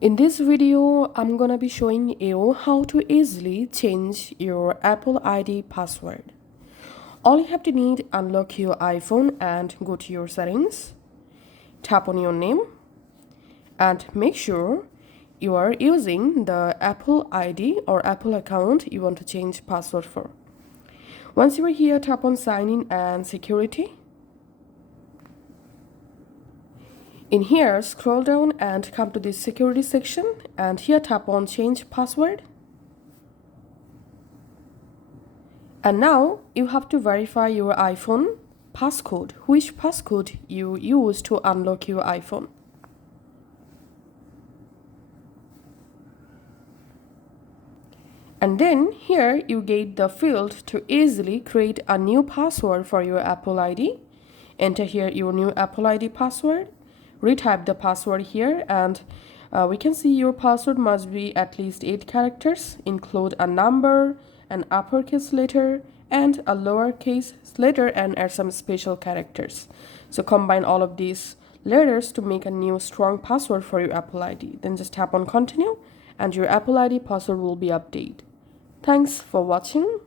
In this video, I'm gonna be showing you how to easily change your Apple ID password. All you have to need, unlock your iPhone and go to your settings, tap on your name and make sure you are using the Apple ID or Apple account you want to change password for. Once you are here, tap on sign in and security. In here, scroll down and come to this security section and here tap on change password. And now you have to verify your iPhone passcode, which passcode you use to unlock your iPhone. And then here you get the field to easily create a new password for your Apple ID. Enter here your new Apple ID password, retype the password here, and we can see your password must be at least 8 characters, include a number, an uppercase letter, and a lowercase letter, and add some special characters. So combine all of these letters to make a new strong password for your Apple ID. Then just tap on continue and your Apple ID password will be updated. Thanks for watching.